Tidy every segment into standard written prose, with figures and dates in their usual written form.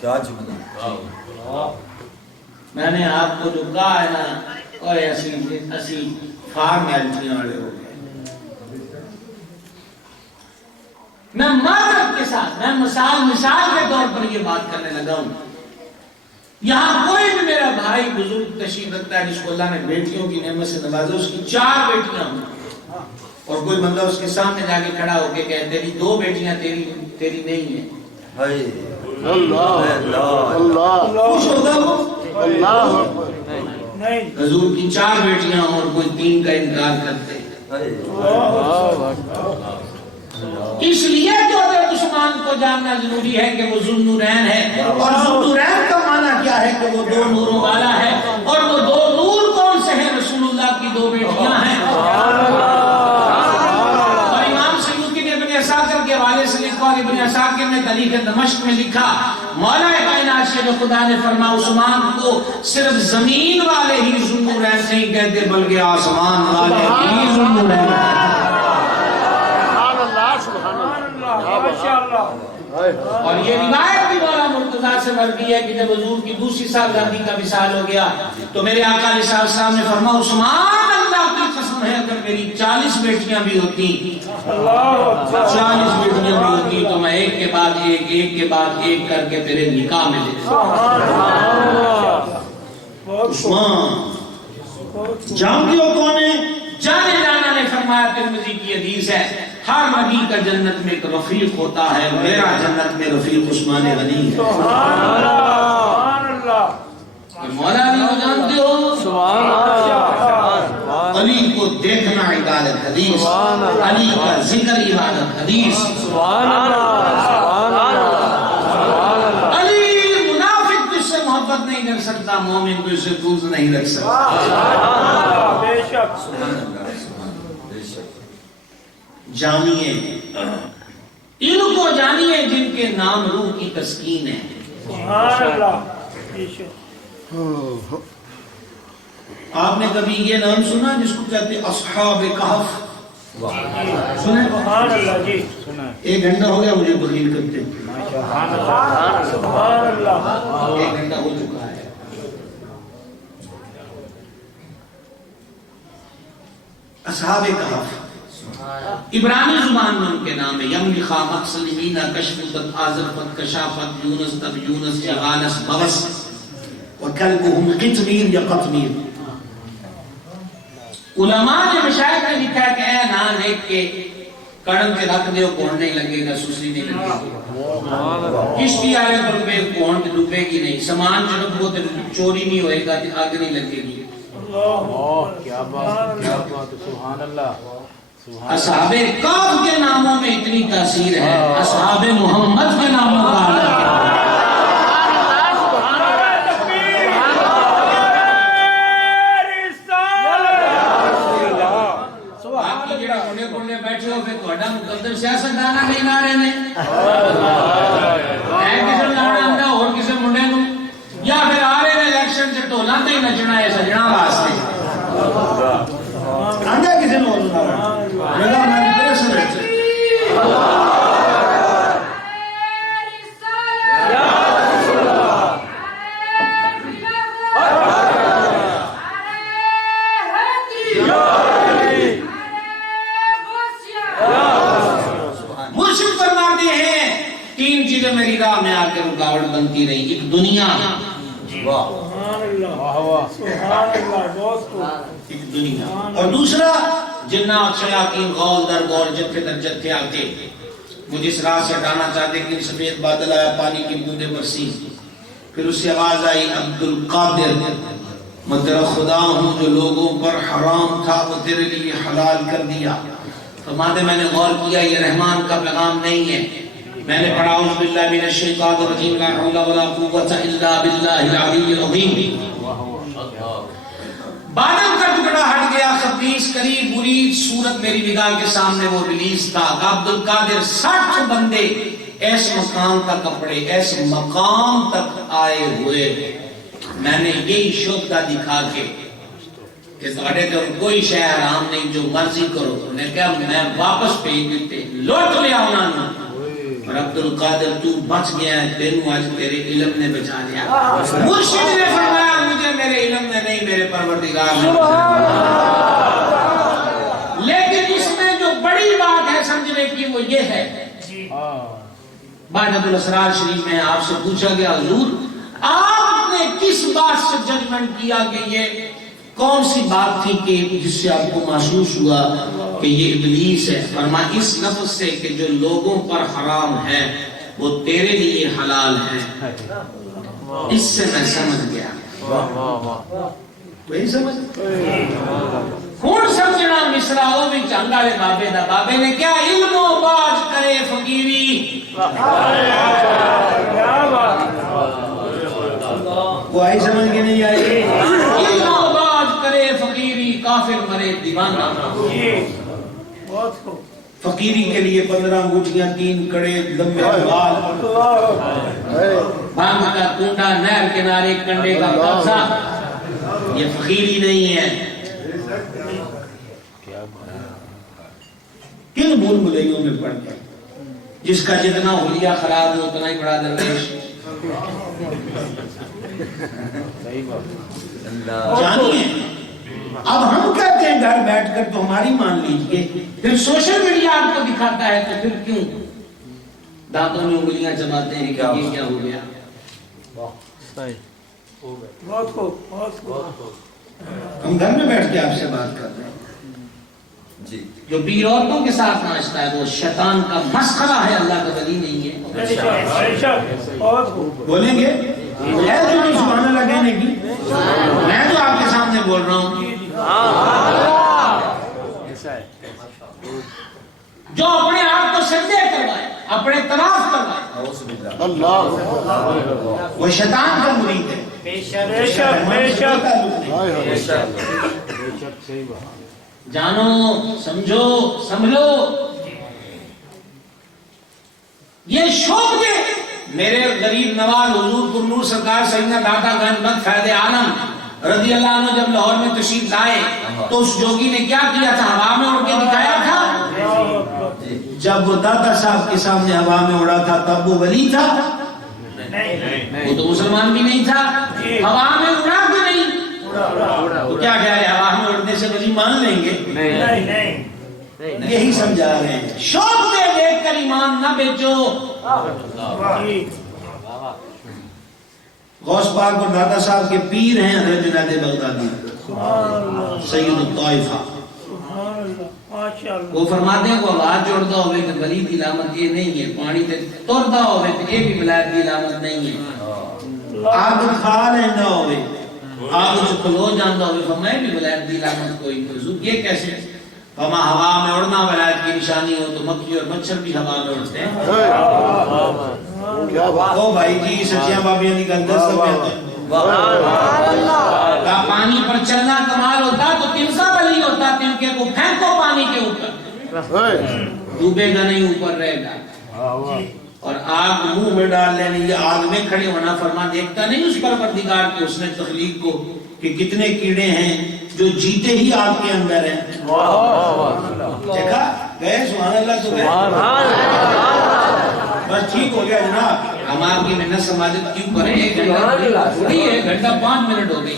کیا جملہ میں نے آپ کو جو کہا ہے نا اور اسی فارمیلٹیاں والے ہو گئے. میں معذرت کے ساتھ میں مثال کے طور پر یہ بات کرنے لگا ہوں. یہاں کوئی بھی میرا بھائی بزرگ تشریف رکھتا ہے جس کو اللہ نے بیٹیوں کی نعمت سے نوازا، اس کی 4 بیٹیاں ہوں اور کوئی بندہ اس کے سامنے جا کے کھڑا ہو کے کہے تیری 2 بیٹیاں تیری نہیں ہیں. خوش ہوگا وہ؟ حضور کی 4 بیٹیاں اور کوئی 3 کا انکار کرتے. اس لیے جو دشمن کو جاننا ضروری ہے کہ وہ ذوالنورین ہے، اور ذوالنورین کا معنی کیا ہے کہ وہ 2 نوروں والا ہے، اور وہ 2 نور کون سے ہیں؟ رسول اللہ کی 2 بیٹیاں ہیں. اور امام سیوطی نے ابن عساکر کے حوالے سے لکھا اور ابن عساکر نے تاریخ دمشق میں لکھا مولا کائنات سے جو خدا نے فرمایا عثمان کو صرف زمین والے ہی ذوالنورین نہیں کہتے بلکہ آسمان والے بھی ذوالنورین. اور یہ روایت بھی مولا مرتضیٰ سے مروی ہے کہ جب حضور کی دوسری سالگرمی کا وصال ہو گیا تو میرے آقا علیہ السلام نے فرمایا عثمان اللہ کی قسم ہے اگر میری 40 بیٹیاں بھی ہوتی 40 بیٹیاں بھی ہوتی تو میں ایک کے بعد ایک کر کے تیرے نکاح میں لے عثمان. جانتے ہو کون ہے؟ جانے جانا نے فرمایا ترمذی کی حدیث ہے ہر نبی کا جنت میں ایک رفیق ہوتا ہے، میرا جنت میں رفیق عثمان غنی ہے. سبحان اللہ. مولا علی کو جانتے ہو؟ سبحان اللہ. علی کو دیکھنا عبادت حدیث، علی کا ذکر عبادت حدیث. سبحان اللہ. علی منافق تو اس سے محبت نہیں کر سکتا، مومن تو اس سے دوز نہیں رکھ سکتا. بے شک. جانیے ان کو جانیے جن کے نام روح کی تسکین ہے. سبحان اللہ. آپ نے کبھی یہ نام سنا جس کو کہتے ہیں اصحاب کہف؟ سنا؟ سبحان اللہ. جی سنا. 1 گھنٹہ ہو گیا مجھے بخیل کرتے. سبحان اللہ. 1 گھنٹہ ہو چکا ہے. اصحاب کہف عبرانی زبان میں ان کے نام ہے یملخا مقسلمین کشفت آزرفت کشافت یونس تب یونس جغالس بغس وکلبهم قطمیر یا قطمیر. علماء نے مشاہد نے لکھا کہ اے نان ایک کے کڑن کے رکھ دے کون نہیں لگے گا، سوسی نہیں لگے گا، کشتی آئے پر پہ کون ڈوبے گی نہیں، سامان جنب وہ چوری نہیں ہوئے گا، آگ نہیں لگے گی. کیا بات کیا بات. سبحان اللہ. اصحاب کہف کے ناموں میں اتنی تاثیر ہے، اصحاب محمد کے ناموں کا بیٹھے ہو پھر تھوڑا مقدر سیاست دانا نہیں نہ رہے کسی لانا اور کسی منڈے نو یا پھر آ رہے ہیں الیکشن سے ٹولا تے نچنا ہے سجنا واسطے آندا کسی نو میرا میں کیسے سمجھتے میری راہ میں آ کے رکاوٹ بنتی رہی. ایک دنیا، ایک دنیا، اور دوسرا جنات شیاطین غول در غول جتھے در جتھے آ کے مجھے اس راہ سے ہٹانا چاہتے کہ سفید بادل آیا پانی کی بوندیں برسی. پھر اس سے آواز آئی عبد القادر میں تیرا خدا ہوں جو لوگوں پر حرام تھا وہ تیرے لیے حلال کر دیا. فرماتے میں نے غور کیا یہ رحمان کا پیغام نہیں ہے. میں نے پڑھا اعوذ باللہ من الشیطان الرجیم لا حول ولا قوۃ الا باللہ العلی العظیم. بادل کا ٹکڑا ہٹ گیا، خبیث قریب بری صورت میری نگاہ کے سامنے وہ ریلیز تھا. عبد القادر 60 بندے ایس مقام تک کپڑے ایس مقام تک آئے ہوئے. میں نے یہی شبہ دکھا کے کہ تھوڑے تو کوئی شے حرام نہیں جو مرضی کرو. انہوں نے کہا میں واپس بھیج دیتے لوٹ لیا انہوں نے. اور عبد القادر تو بچ گیا ہے، تینوں آج تیرے علم نے بچا لیا۔ مرشد نے فرمایا مجھے میرے علم نے نہیں، میرے پروردگار نے بچا لیا۔ لیکن اس میں جو بڑی بات ہے سمجھنے کی وہ یہ ہے، بہجت الاسرار شریف میں آپ سے پوچھا گیا حضور آپ نے کس بات سے ججمنٹ کیا کہ یہ کون سی بات تھی کہ جس سے آپ کو محسوس ہوا کہ یہ ابلیس ہے؟ فرمایا اس لفظ سے کہ جو لوگوں پر حرام ہے وہ تیرے لیے حلال ہے، اس سے میں سمجھ گیا۔ کوئی سمجھ کون سمجھنا مصرا ہو بھی چنگا لے بابے دا، بابے نے کیا علم و باج کرے فقیری، وہ آئی سمجھ کے نہیں آئی، علم و باج کرے فقیری کافر مرے دیوانہ۔ فقیری کے لیے 15 انگوٹھیاں، 3 کڑے لمبے بال، بھنگ کا کنڈا، نہر کنارے کنڈے کا قبضہ، یہ فقیری نہیں ہے۔ کن بھول بھلائیوں میں پڑ گیا، جس کا جتنا حلیہ خراب ہو اتنا ہی بڑا درویش۔ جانیے اب ہم کہتے ہیں گھر بیٹھ کر تو ہماری مان لیجئے، پھر سوشل میڈیا آپ کو دکھاتا ہے تو پھر کیوں دانتوں میں انگلیاں چباتے ہیں کہ یہ کیا ہو گیا؟ ہم گھر میں بیٹھ کے آپ سے بات کر رہے ہیں۔ جی جو پیر عورتوں کے ساتھ ناچتا ہے وہ شیطان کا مسخرہ ہے، اللہ کا ولی نہیں ہے۔ بولیں گے ہے جو نہیں سبحان اللہ کہنے کی، میں تو آپ کے سامنے بول رہا ہوں جو اپنے آپ کو سجدے کروائے، اپنے طواف کروائے، وہ شیطان کا مرید ہے۔ جانو سمجھو سمجھو یہ شوق دے میرے غریب نواز حضور پر نور سرکار سیدنا داتا گنج بخش فیض عالم رضی اللہ عنہ جب لاہور میں تشریف لائے تو اس جوگی نے کیا کیا تھا؟ ہوا میں اڑ کے دکھایا تھا۔ جب وہ داتا صاحب کے سامنے ہوا میں اڑا تھا تب وہ ولی تھا؟ وہ تو مسلمان بھی نہیں تھا۔ ہوا میں اڑا کہ نہیں؟ تو کیا خیال ہے ہوا میں اڑنے سے ولی مان لیں گے؟ یہی سمجھا رہے ہیں، شوق دے دیکھ کر ایمان نہ بیچو۔ غوث پاک اور داتا صاحب کے پیر ہیں حضرت جنید بغدادی سید الطائفہ، وہ فرماتے ہیں کو آواز جوڑتا ہوئے کہ ولی کی علامت یہ نہیں ہے، پانی تے توڑتا ہوئے کہ یہ بھی ولایت کی علامت نہیں ہے، آگ کھا لینا ہوئے آگ کھلو جانا ہوئے فرمایا بھی ولایت کی علامت کوئی نہیں۔ یہ کیسے؟ ہما ہوا میں اڑنا ولایت کی نشانی ہو تو مکھی اور مچھر بھی ہوا میں اڑتے ہیں۔ او بھائی جی سچیاں بابیاں دی گل دس کا پانی پر چلنا کمال ہوتا تو تمسا ولی ہوتا، تنکے کو پھینکو پانی کے اوپر ڈوبے گا نہیں اوپر رہے گا، اور آگ منہ میں ڈال لینی، یہ آگ میں کھڑے ہونا فرما دیکھتا نہیں اس پروردگار کے اس نے تخلیق کو کہ کتنے کیڑے ہیں جو جیتے ہی آگ کے اندر ہیں۔ دیکھا گئے سبحان اللہ تو گئے، بس ٹھیک ہو گیا جناب، ہم آپ کی محنت سماجت کیوں کریں؟ ایک گھنٹہ 5 منٹ ہو گئی۔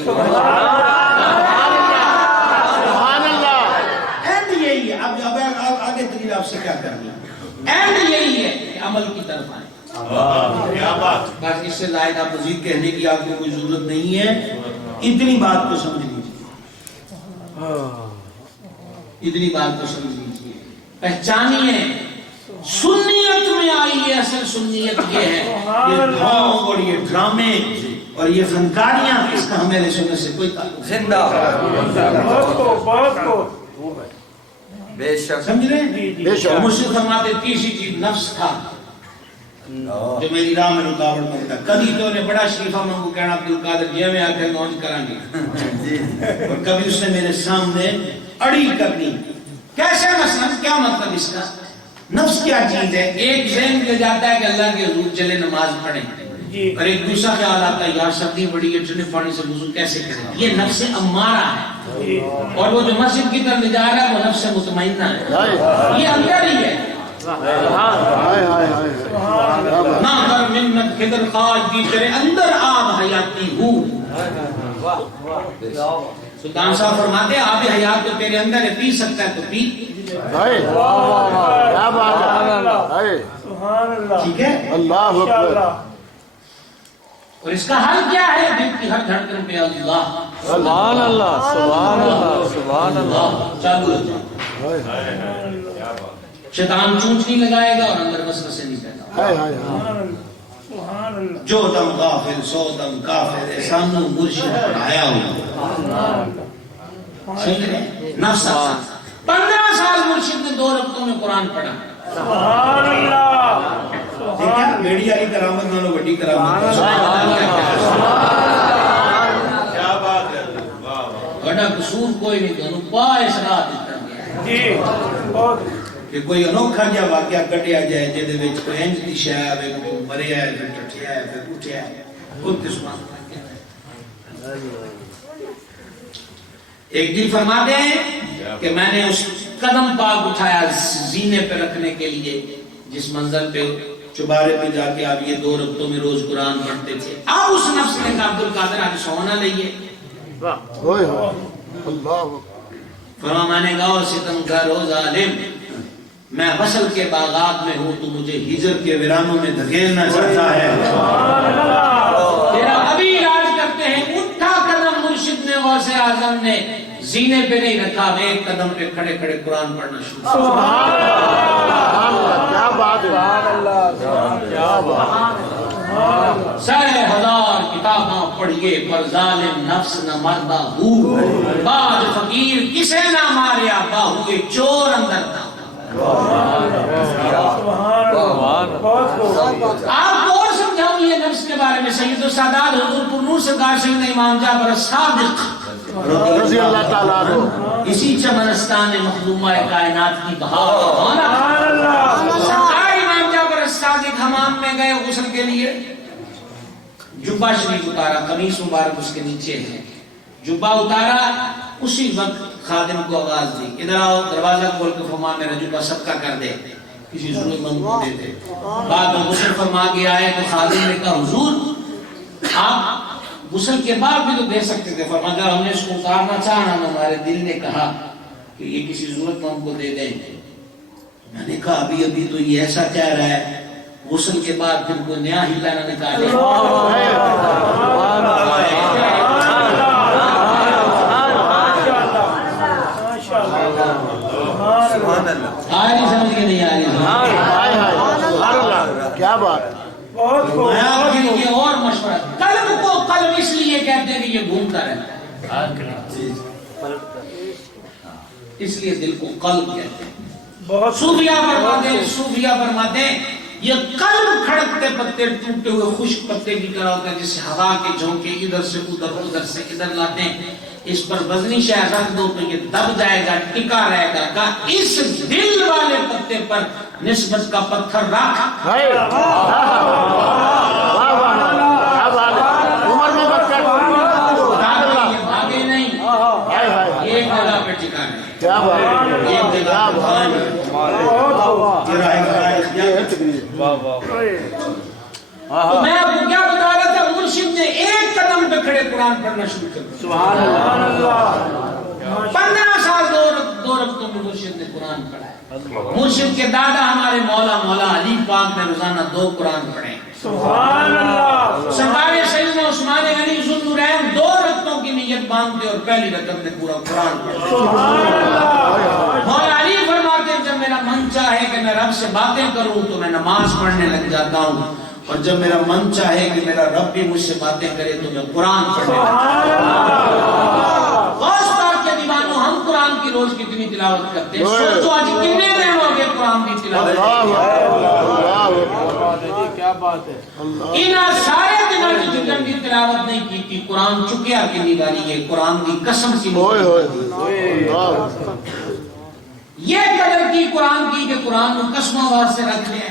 اینڈ یہی ہے، اب آگے دلیل آپ سے کیا کرنی ہے، اینڈ یہی ہے کہ عمل کی طرف آئیں۔ بس اس سے زائد آپ مزید کہنے کی آپ کو کوئی ضرورت نہیں ہے، اتنی بات کو سمجھ لیجیے، اتنی بات کو سمجھ لیجیے، پہچانیے سنیت میں آئی ہے۔ اصل سنیت یہ ہے، یہ ڈھونگ اور یہ ڈرامے اور یہ فنکاریاں اس کا ہمارے سننے سے کوئی تعلق زندہ بے شک سمجھ رہے ہیں؟ مجھ فرماتے تیسری چیز نفس تھا جو میری راہ میں رکاوٹ بنتا، کبھی تو نے بڑا شریفہ منگو کہنا عبد القادر جی میں آ کے نوج کریں گے، اور کبھی اس نے میرے سامنے اڑی کرنی، کیسے مثلا کیا مطلب اس کا؟ نفس کیا چیز ہے؟ ایک ذہن لے جاتا ہے کہ اللہ کے حضور چلے نماز پڑھیں، اور ایک دوسرا خیال آتا ہے یار سردی بڑی ہے ٹھنڈے پانی سے وضو کیسے کریں؟ یہ نفس امارہ ہے، اور وہ جو مسجد کی طرف لے جا رہا ہے وہ نفس مطمئنہ ہے، یہ اندر ہی ہے۔ ہائے ہائے ہائے نہ کر منت خدر خواج کی تیرے اندر آب حیاتی ہوں. سلطان صاحب فرماتے ہیں آب حیات تو تیرے اندر ہے, پی سکتا ہے تو پی. ہائے کیا بات ہے, ہائے ٹھیک ہے. اللہ اکبر. اور اس کا حل کیا ہے؟ دل کی ہر دھڑکن پہ اللہ سبحان اللہ سبحان اللہ سبحان اللہ. چالو ہو جائے. شیطان چونچ نہیں لگائے گا اور اندر وسوسے نہیں پیدا. ہائے ہائے ہائے. جو دم غافل سو دم کافر احسانو مرشد پڑھایا ہوا. سمجھ رہے؟ نفس 15 سال مرشد نے 2 رکعتوں میں قرآن پڑھا. سبحان اللہ. دیکھا بیڑی والی کرامت نالوں بڑی کرامت. کیا بات ہے. بڑا قصور کوئی نہیں, دونوں پائے راہ دیتا گیا جی بہت کہ کوئی انوکھا جا واقعہ کٹیا جائے جہدے وچ کوئی انج دی شے آوے, کوئی مریا ہے پھر ٹٹیا ہے پھر اٹھیا ہے. خود قسمت ایک دن فرماتے ہیں کہ میں نے اس قدم پاک اٹھایا زینے پہ رکھنے کے لیے جس منظر پہ چبارے پہ جا کے آپ یہ 2 رکعتوں میں روز قرآن پڑھتے تھے. اب اس نفس نے کہا عبدالقادر آج سونا لئیے. ہوئے ہوئے اللہ. فرما میں نے کہا ستم گھر ہو ظالم, میں وصل کے باغات میں ہوں, تو مجھے ہجر کے ویرانوں میں دھکیلنا چاہتا ہے. تیرا ابھی علاج کرتے ہیں. اٹھا قدم مرشد نے غوث اعظم نے زینے پہ نہیں رکھا, ایک قدم پہ کھڑے کھڑے قرآن پڑھنا شروع. سبحان اللہ. کیا بات ہے. کیا بات. 1000 کتاباں پڑھیے پر ظالم نفس نہ مردہ ہو. بعد فقیر کسے نہ ماریا باہوئے چور اندر تھا. آپ کو اور سمجھاؤں یہ نفس کے بارے میں. سید السادات حضور پرنور سرکار سید امام جعفر الصادق رضی اللہ تعالیٰ عنہ اسی چمنستان مخدومہ کائنات کی بہار. سرکار امام جعفر الصادق حمام میں گئے غسل کے لیے. جبہ شریف اتارا, قمیص مبارک اس کے نیچے ہے. جبہ اتارا, اسی وقت خادم کو آواز دی, ادھر آؤ, دروازہ کھول کے فرما میرا جبہ صدقہ کر دے, کسی ضرورت مند کو دے دے. بعد میں غسل فرما کے آئے تو خادم نے کہا حضور آپ غسل کے بعد بھی تو دے سکتے تھے. فرمایا ہم نے اس کو اتارنا چاہا, ہمارے دل نے کہا کہ یہ کسی ضرورت مند کو دے دیں. میں نے کہا ابھی ابھی تو یہ ایسا کہہ رہا ہے, غسل کے بعد پھر کوئی نیا ہلا نہ نکالے. آ رہی سمجھ کے نہیں آ رہی. کیا بات. یہ اور مشورہ, قلب کو قلب اس لیے کہتے ہیں کہ یہ گھومتا رہتا ہے, اس لیے دل کو قلب کہتے ہیں. صوفیہ فرماتے ہیں یہ قلب کھڑکتے پتے ٹوٹے ہوئے خشک پتے کی طرح ہوتا ہے, جسے ہوا کے جھونکے ادھر سے ادھر ادھر سے ادھر لاتے ہیں. اس پر وزنی شے رکھ دو تو یہ دب جائے گا, ٹکا رہے گا. کہ اس دل والے پتے پر نسبت کا پتھر رکھ. عمر میں برکت. یہ بھاگے نہیں, ایک جگہ پہ ٹکا رہے. کیا بات. ایک جگہ تو میں آپ کو کیا بتا رہا تھا, مرشد نے ایک قدم پہ کھڑے قرآن پڑھنا شروع کر دیا. سبحان اللہ. 15 سال 2 رکعتوں میں مرشد نے قرآن پڑھا ہے. مرشد کے دادا ہمارے مولا علی پاک نے روزانہ 2 قرآن پڑھے. سبحان اللہ. سرکار سیدنا عثمان غنی ذوالنورین 2 رکعتوں کی نیت باندھتے اور پہلی رکعت میں پورا قرآن پڑھا. سبحان اللہ. مولا علی فرماتے ہیں جب میرا من چاہے کہ میں رب سے باتیں کروں تو میں نماز پڑھنے لگ جاتا ہوں, اور جب میرا من چاہے کہ میرا رب بھی مجھ سے باتیں کرے تو میں قرآن پڑھنے لگتا ہوں. غوث پاک کے دیوانوں, ہم قرآن کی روز کتنی تلاوت کرتے ہیں. سوچو آج کتنے دن ہو گئے قرآن کی تلاوت. کیا بات ہے. ان سارے دنوں جتن کی تلاوت نہیں کی قرآن چکیا کی والی ہے, قرآن کی قسم کی. یہ قدر کی قرآن کی کہ قرآن کو قسموں واسطے رکھ لیا,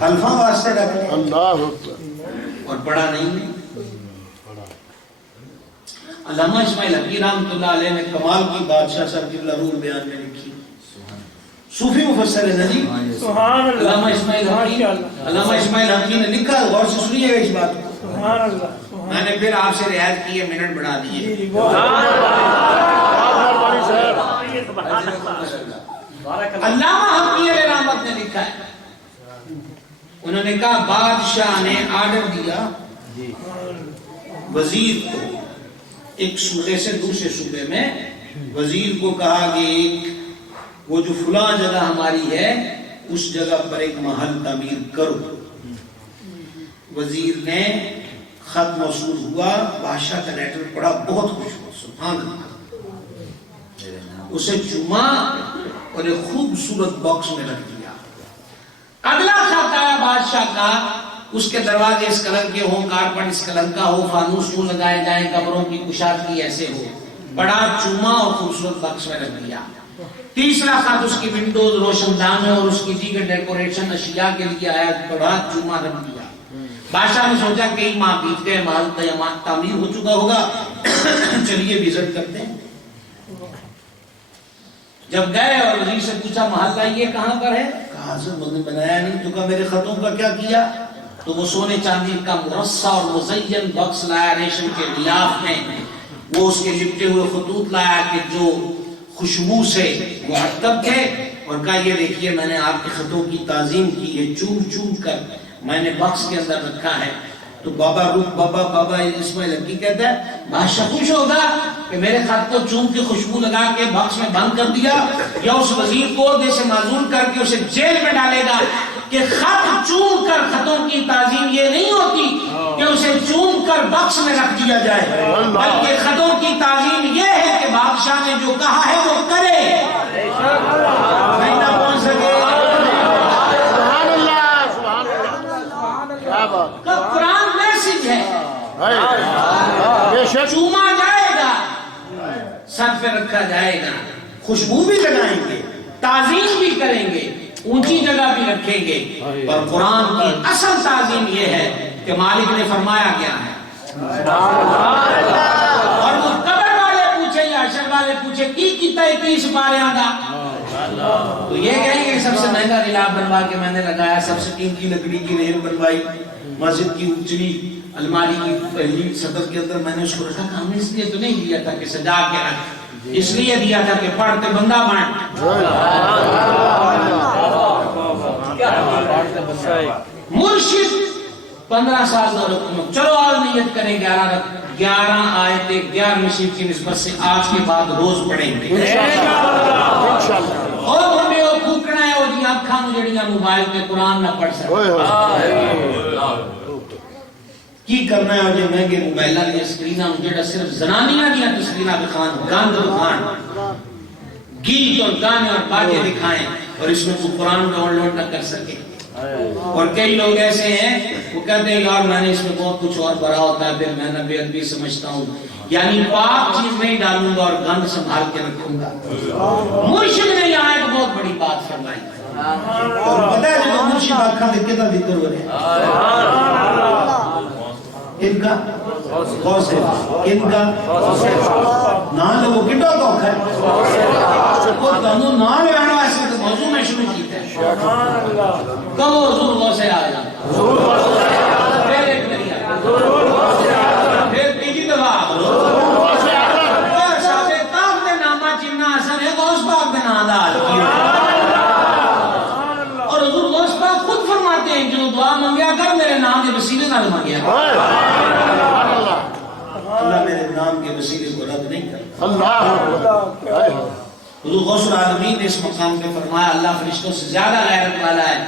الفاظ واسطے رکھ لیا, اللہ اور پڑھا نہیں. علامہ اسماعیل حقی رحمۃ اللہ علیہ نے کمال کی بادشاہ صاحب کی ضرور بیان میں لکھی. صوفی مفسر ہے نا جی سبحان اللہ علامہ اسماعیل حقی، علامہ اسماعیل حقی نے لکھا، غور سے سنیے گا اس بات کو. سبحان اللہ میں نے پھر آپ سے رعایت کی ہے، منٹ بڑھا دیے. جی بہت علامہ حقی علیہ رحمت نے لکھا ہے، انہوں نے کہا بادشاہ نے آرڈر دیا وزیر کو، ایک صوبے سے دوسرے صوبے میں وزیر کو کہا کہ وہ جو فلاں جگہ ہماری ہے اس جگہ پر ایک محل تعمیر کرو. وزیر نے خط موصول ہوا، بادشاہ کا لیٹر پڑھا، بہت خوش ہوا، سبحان اللہ. اسے چوما اور ایک خوبصورت باکس میں رکھ دیا. اگلا خط آیا بادشاہ کا، اس کے دروازے اس کلر کے ہوں، کارپٹ اس کلر کا ہو، فانوس یوں لگائے جائیں، قبروں کی کشادگی ایسے ہو. بڑا چوما اور خوبصورت باکس میں رکھ دیا. تیسرا خط اس کی ونڈوز روشن دانوں اور اس کی دیگر ڈیکوریشن اشیاء کے لیے آیا، بڑا چوما رکھ دیا. بادشاہ نے سوچا کئی ماہ بیت گئے، محل تعمیر ہو چکا ہوگا، چلیے وزٹ کرتے ہیں. جب گئے اور وزیر سے پوچھا محل کا یہ کہاں پر ہے؟ کہا حضرت میں نے بنایا نہیں. تو کہا میرے خطوں کا کیا کیا؟ تو وہ سونے چاندی کا مرصع اور مزین باکس لایا ریشم کے غلاف میں، وہ اس کے لپٹے ہوئے خطوط لایا کہ جو خوشبو سے مرتب تھے، اور کہا یہ دیکھیے میں نے آپ کے خطوں کی تعظیم کی ہے، چوم چوم کر میں نے باکس کے اندر رکھا ہے. تو بابا اسماعیل حقی کہتا ہے بادشاہ خوش ہوگا کہ میرے خط کو چوم کی خوشبو لگا کے باکس میں بند کر دیا، یا اس وزیر کو عہدے سے معزول کر کے اسے جیل میں ڈالے گا؟ کہ خط چوم کر خطوں کی تعظیم یہ نہیں ہوتی کہ اسے چوم کر باکس میں رکھ دیا جائے، بلکہ خطوں کی تعظیم یہ ہے کہ بادشاہ نے جو کہا ہے وہ کرے. نہیں نہ پہنچ سکے. قرآن میسج ہے، چوما جائے گا، سر پہ رکھا جائے گا، خوشبو بھی لگائیں گے، تعظیم بھی کریں گے، اونچی جگہ بھی رکھیں گے. اور قرآن کی اصل تعظیم یہ ہے کہ مالک نے فرمایا کیا ہے. اور وہ قبر والے پوچھے یا حشر والے پوچھے کی سپاریاں دا، تو یہ کہیں گے سب سے مہنگا غلاف بنوا کے میں نے لگایا، سب سے قیمتی لکڑی کی ریل بنوائی، مسجد کی اونچی الماری کی پہلی صدر کے اندر میں نے اس کو رکھا. ہم نے اس لیے تو نہیں دیا تھا کہ سجا کے رکھ، اس لیے دیا تھا کہ پڑھتے بندہ بن. مرشد 15 سال دور حکومت، چلو آج نیت کریں 11 آیتیں 11 شریف کی نسبت سے آج کے بعد روز پڑھیں گے. اور ہمیں وہ پھوکنا ہے وہ جی آنکھاں جڑیاں موبائل پہ قرآن نہ پڑھ سکتے کی کرنا ہے. جو مہنگے موبائلاں دی سکریناں جڑا صرف زنانیاں دی تصویراں دکھان، گاند دکھان، گیت اور گانے اور باجے دکھائیں، اور اس میں کوئی قرآن ڈاؤن لوڈ نہ کر سکے. اور کئی لوگ ایسے ہیں وہ کہتے ہیں یار میں نے اس میں بہت کچھ اور بھرا ہوتا ہے، پھر میں نہ بے ادبی سمجھتا ہوں. یعنی پاک چیز نہیں ڈالوں گا اور گند سنبھال کے رکھوں گا. مرشد نے یہاں ایک بہت بڑی بات فرمائی. اور پتہ ہے جب مرشد آنکھاں دیکھ کے ذکر ہو رہے ہیں ان کا غوث ہے، ان کا نام لوگو کٹو تو ہے وہ تنو نام لینا ایسے تو موضوع میں شروع کیتا ہے. کہو حضور غوث اعظم، پھر ایک بری آیا، پھر تیجی دفعہ غوث اعظم، شاہد تاف دے نامہ چننا حسن ہے غوث پاک دے نام دا حال کیا. اور حضور غوث پاک خود فرماتے ہیں جو دعا منگیا کر میرے نام کے وسیلے نہ مانگیا. اللہ میرے نام کے وسیلے کو رد نہیں کرتا. حضور غوث العالمین نے اس مقام پہ فرمایا اللہ فرشتوں سے زیادہ غیرت والا ہے.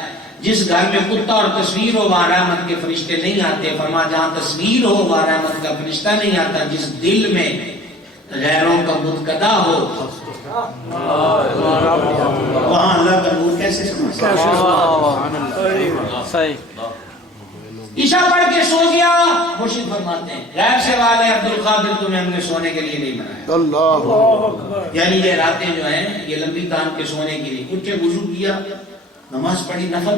جس گھر میں کتا اور تصویر ہو وہاں رحمت کے فرشتے نہیں آتے. فرمایا جہاں تصویر ہو وہاں رحمت کا فرشتہ نہیں آتا. جس دل میں غیروں کا متقدا ہو وہاں اللہ کا نور کیسے سمجھتا ہے. عشاء پڑھ کے سو گیا. مرشد فرماتے ہیں غیر سے والے عبدالقادر تمہیں ہم نے سونے کے لیے نہیں بنایا. یعنی یہ راتیں جو ہیں یہ لمبی تان کے سونے کے لیے. اٹھ کے وضو کیا، نماز پڑھی نفل،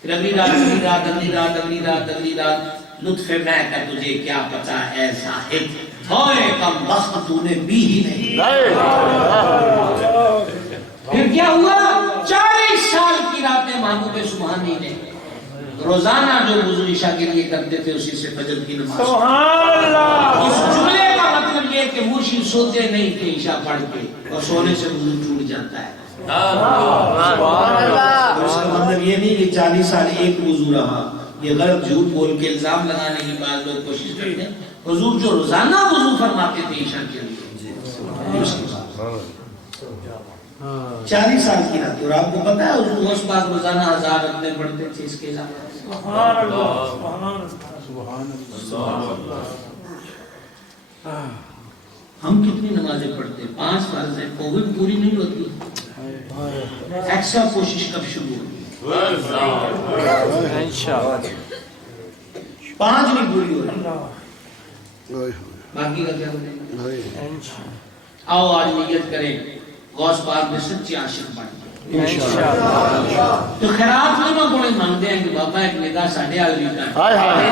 پھر اگلی رات اگلی رات اگلی رات اگلی رات اگلی رات. لطف میں کا تجھے کیا پتا ہے زاہد، ہوئے کم وقت تو نے بھی ہی نہیں. پھر کیا ہوا؟ محبوب سبحانی نے روزانہ جو وضو عشاء کے لیے کرتے تھے اسی سے فجر کی نماز. سبحان اللہ. اس جملے کا مطلب یہ کہ موشی سوتے نہیں تھے عشاء پڑھ کے اور سونے سے وضو ٹوٹ جاتا ہے. اس کا مطلب یہ نہیں کہ 40 سال ایک وضو رہا. یہ غلط جھوٹ بول کے الزام لگانے کی بعض لوگ کوشش کرتے ہیں. حضور جو روزانہ وضو فرماتے تھے عشاء کے لیے 40 سال کی رات. اور آپ کو پتا ہے حضور اس بات روزانہ 1000 رکعتیں پڑھتے تھے. اس کے علاوہ سبحان اللہ. سبحان اللہ. ہم کتنی نمازیں پڑھتے ہیں؟ 5 فرض ہیں. کووڈ پوری نہیں ہوتی. ایکسٹرا کوشش کب شروع ہوئی؟ انشاءاللہ 5 نہیں پوری ہو رہی. باقی کا کیا ہوگا؟ آؤ آج نیت کریں غوث پاک میں سچے عاشق بن جائیں. تو خیرات نہیں میں بڑے مانگتے ہیں کہ بابا ایک نگاہ ساڑھے آگے بھی کریں. ہائے ہائے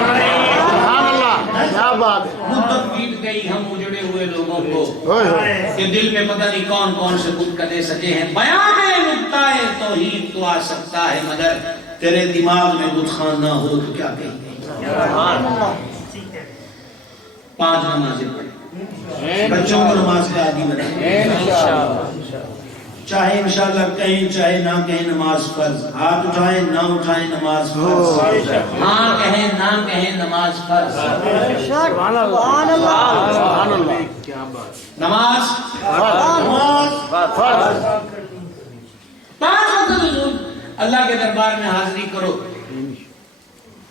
سبحان اللہ کیا بات ہے. مدت بیت گئی ہم اجڑے ہوئے لوگوں کو ہوئے ہوئے. کہ دل میں پتہ نہیں کون کون سے بت کدے سجے ہیں. بیان نقطہ توحید تو آ سکتا ہے مگر تیرے دماغ میں بت خان نہ ہو تو کیا کہیں گے. 5 نمازیں پڑھیں. بچوں کو نماز کا عادی بنائیں. چاہے انشاءاللہ کہیں چاہے نہ کہیں نماز فرض. ہاتھ اٹھائیں نہ اٹھائیں نماز فرض. ہاں کہیں نہ کہیں نماز فرض. سبحان اللہ کیا بات. نماز فرض 5 وقت حضور اللہ کے دربار میں حاضری کرو.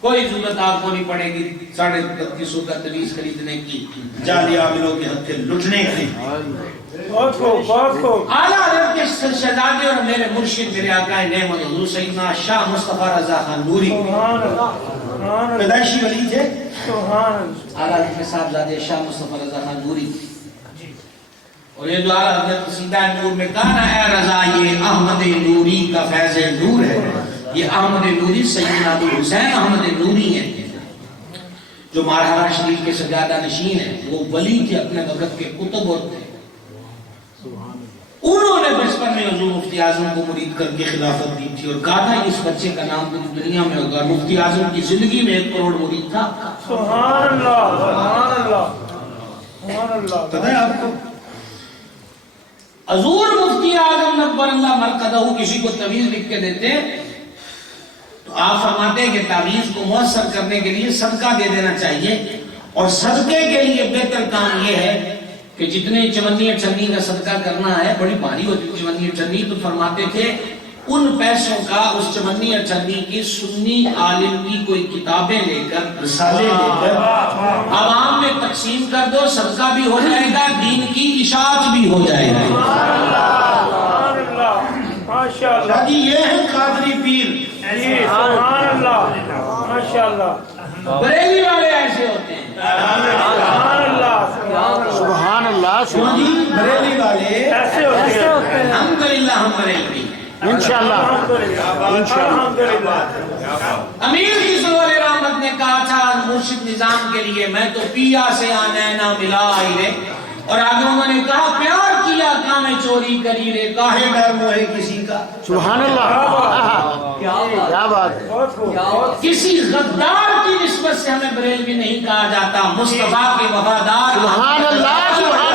کوئی ضرورت آپ کو نہیں پڑے گی 350 کا تویز خریدنے کی، جعلی عاملوں کے ہتھے لٹنے کی. بہت خوب. اعلیٰ حضرت کے شہزادے اور میرے مرشد میرے آقا نعمت حضور سیدنا شاہ مصطفیٰ رضا خان نوری سبحان اللہ. پیدائشی ولی تھے. سبحان اللہ. اعلیٰ حضرت کے صاحبزادے شاہ مصطفیٰ رضا خان نوری. اور یہ جو اعلیٰ حضرت قصیدہ نور میں کہا نا اے رضا یہ احمد نوری کا فیض نور ہے. یہ احمد نوری سیدنا ابو حسین احمد نوری ہیں جو مارہارا شریف کے سجادہ نشین ہیں. وہ ولی تھے اپنے وقت کے کتب اور تھے. انہوں نے بچپن میں حضور مفتی اعظم کو مرید کر کے خلافت دی تھی اور کہا تھا اس بچے کا نام پوری دنیا میں ہوگا. مفتی اعظم کی زندگی میں 1 کروڑ مرید تھا. سبحان اللہ. سبحان اللہ. سبحان اللہ. پتہ ہے آپ کو حضور مفتی اعظم نبر اللہ مرقدہ کسی کو تعویذ لکھ کے دیتے تو آپ فرماتے ہیں کہ تعویذ کو مؤثر کرنے کے لیے صدقہ دے دینا چاہیے. اور صدقے کے لیے بہتر کام یہ ہے کہ جتنے چمنی اور چنی کا صدقہ کرنا ہے بڑی بھاری ہوتی ہے چمنی اور چنی. تو فرماتے تھے ان پیسوں کا اس چمنی اور چنی کی سنی عالم کی کوئی کتابیں لے کر رسالے لے کر عوام میں تقسیم کر دو. صدقہ بھی ہو جائے گا دین کی اشاعت بھی ہو جائے گی. سبحان اللہ. ماشاءاللہ. جی یہ ہے قادری پیر. جی سبحان اللہ. ماشاءاللہ. بریلی والے ایسے ہوتے ہیں. سبحان اللہ. سبحان اللہ. کیوں جی بریلی والے ایسے ہوتے ہیں. الحمدللہ ہم بریلوی. انشاءاللہ الحمدللہ. امیر کی سرور رحمت نے کہا تھا مرشد نظام کے لیے میں تو پیا سے آنینا ملا آئی رے. اور آگے انہوں نے کہا پیار کیا کام چوری کری رے کاہے ڈر موہے کسی کا. سبحان اللہ کیا بات ہے. بہت خوب. کسی غدار کی نسبت سے ہمیں بریلوی نہیں کہا جاتا. مصطفیٰ کے وفادار سبحان اللہ. سبحان